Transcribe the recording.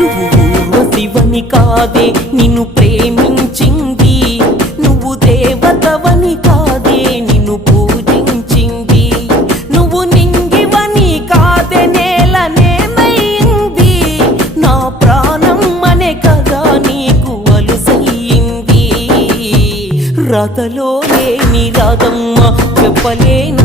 నువ్వు ఊర్వశివని కాదే నిన్ను ప్రేమించింది, నువ్వు దేవతవని కాదే నిన్ను పూజించింది, నువ్వు నింగివని కాదే నేలనేమైంది, నా ప్రాణం అనే కదా నీకు అలుసయ్యింది. రాతలో లేని రాధమ్మ చెప్పలేను